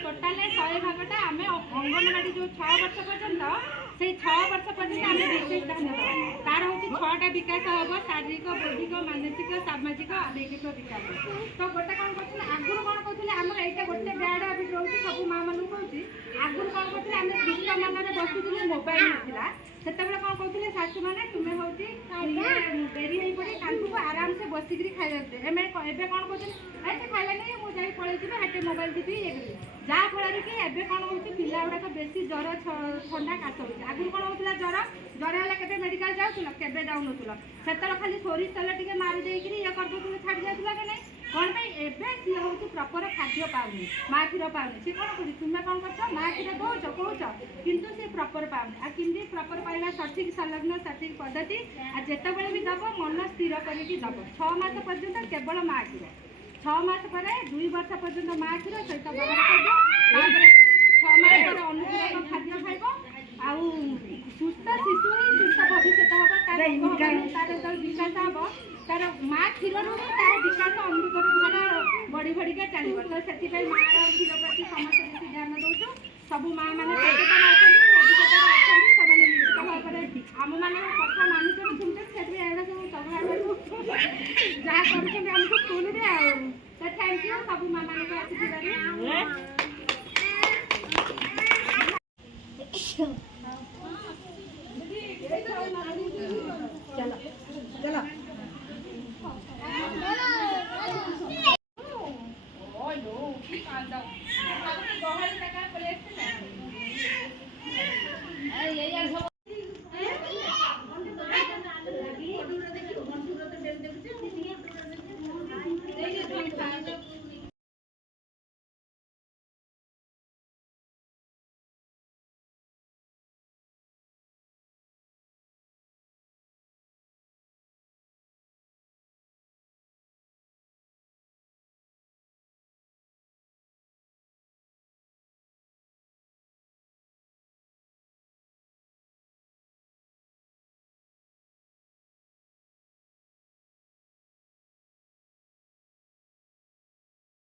Total 100 Bhagta आम अंगनवाड़ी जो 6 वर्ष पर्यंत से 6 वर्ष पर्यंत आम विशेष ध्यान तार हूँ 6टा विकास हम शारीरिक बौद्धिक मानसिक सामाजिक दैहिक विकास। तो गोटे कौन कर आगुरी कौन कहते आम यहाँ गोटे ब्याड हाबिट रोचे सब माँ मान कहूँ आगुरी कौन करते आम दुष्ट मन बसुलू मोबाइल नाला से कौन कहते शाशु मैंने तुम्हें हूँ डेरी हो पड़े कांकू आराम से बसिक खाई एवं कौन कहते खाइला नहीं मुझे पलैसी हाटे मोबाइल टीवी ये जहाँफल कि एवं कौन हो पिला गुड़ाक बेस ज्वर ठंडा काश हो आगुरी कौन होता ज्वर ज्वर है के मेडिकल जाऊल के जाऊन से खाली सोरिष तेल टे मारी देकर ये कर छाड़ी जाऊला कि नहीं कौन एवं सी हूँ प्रपर खाद्य पाऊनी माँ क्षीर पाऊनी सी कौन कर तुम्हें कौन कर माँ क्षीर दौच कौच कितु सी प्रपर पाऊनी आ कि प्रपर पाइबा सठिक संलग्न सठिक पद्धति आ जिते भी दब मन स्थिर करके दब 6 मास पर्यंत केवल माँ क्षीर 6 मास पर 2 वर्ष पर्यंत माँ क्षीर सहित व्यवहार कर 6 मास पर अनुकूल खाद्य खाइब आउ सुस्थ शिशु ही सुस्थ भविष्य हम तार जो विकास हम तार माँ क्षीर तार विकास अमृत धारा बढ़ी बढ़िका चलो तो से माँ क्षीर प्रति समस्त बेसी ध्यान दौचु सब माँ मैंने सचेतन अच्छा निश्चित भाव में आम मान कथा मानुषन सुनते से सब सगड़ा जहाँ करमको स्कूल में तो थैंक यू सब माँ मान चलो चलो Oh no,